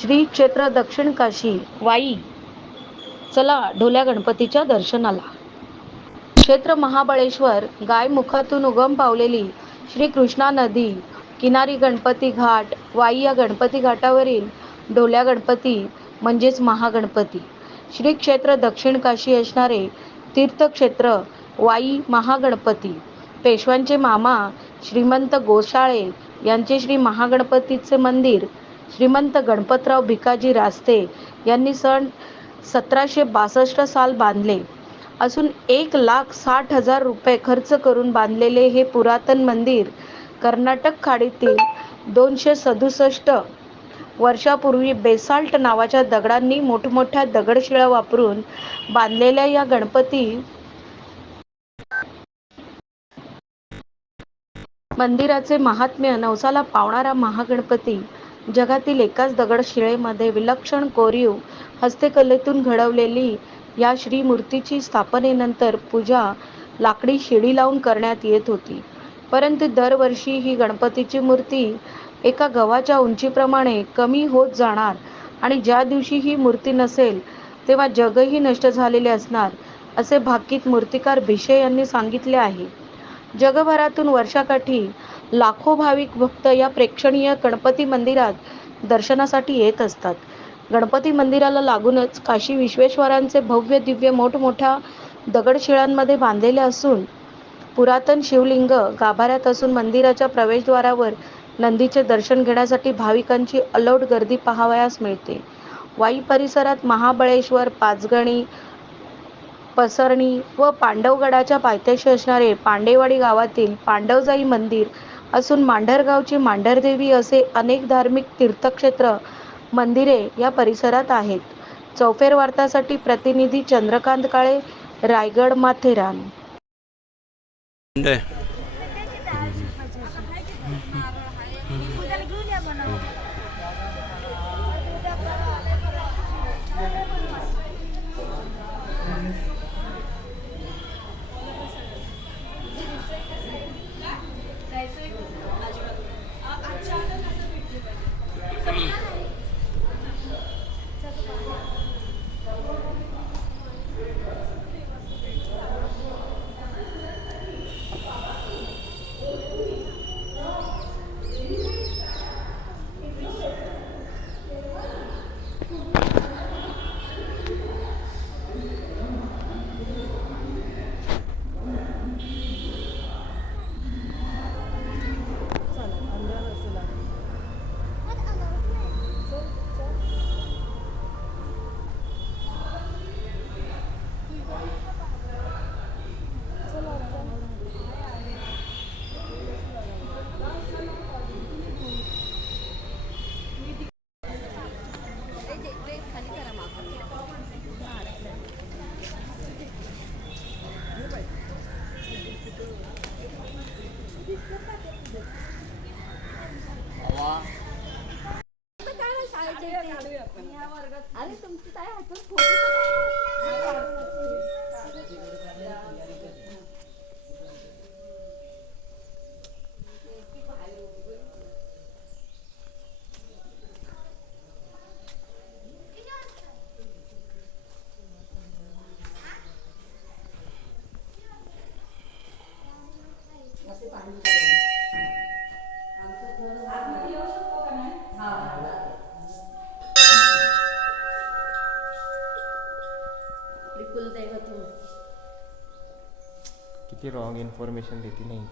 श्री क्षेत्र दक्षिण काशी वाई. चला ढोल्या गणपतीच्या दर्शनाला. क्षेत्र महाबळेश्वर गायमुखातून उगम पावलेली श्री कृष्णा नदी किनारी गणपती घाट वाई या गणपती घाटावरील ढोल्या गणपती म्हणजेच महागणपती. श्री क्षेत्र दक्षिण काशी असणारे तीर्थक्षेत्र वाई महागणपती. पेशव्यांचे मामा श्रीमंत गोसाळे यांचे श्री महागणपतीचे मंदिर श्रीमंत गणपतराव भिकाजी रास्ते यांनी सन सतराशे बासष्ट साल बांधले. असून एक लाख साठ हजार रुपये खर्च करून बांधलेले हे पुरातन मंदिर कर्नाटक खाडीतील दोनशे सदुसष्ट वर्षापूर्वी बेसाल्ट नावाच्या दगडांनी मोठमोठ्या दगडशिळा वापरून बांधलेल्या या गणपती मंदिराचे महात्म्य नवसाला पावणारा महागणपती. जगातील एकाच दगडशिळेमध्ये विलक्षण कोरीव हस्तकलेतून घडवलेली या श्री मूर्तीची स्थापनेनंतर पूजा लाकडी शिडी लावून करण्यात येत होती. परंतु दरवर्षी ही गणपतीची मूर्ती एका गव्हाच्या उंचीप्रमाणे कमी होत जाणार आणि ज्या दिवशी ही मूर्ती नसेल तेव्हा जगही नष्ट झालेले असणार असे भाकीत मूर्तिकार भिशे यांनी सांगितले आहे. जगभरातून वर्षाकाठी लाखो भाविक भक्त या प्रेक्षणीय गणपती मंदिरात दर्शनासाठी येत असतात. गणपती मंदिराला लागूनच काशी विश्वेश्वरांचे भव्य दिव्य मोठमोठ्या दगडशिळांमध्ये बांधलेले असून पुरातन शिवलिंग गाभाऱ्यात असून मंदिराच्या प्रवेशद्वारावर नंदीचे दर्शन घेण्यासाठी भाविकांची अलोट गर्दी पाहावयास मिळते. वाई परिसरात महाबळेश्वर पाचगणी पसरणी व पांडवगडाच्या पायथ्याशी असणारे पांडेवाडी गावातील पांडवजाई मंदिर असून मांढरगावची मांढरदेवी असे अनेक धार्मिक तीर्थक्षेत्र मंदिरे या परिसरात आहेत. चौफेर वार्तासाठी प्रतिनिधी चंद्रकांत काळे रायगड माथेरान. 와. कुलदैवत किती रॉंग इन्फॉर्मेशन देते नाही.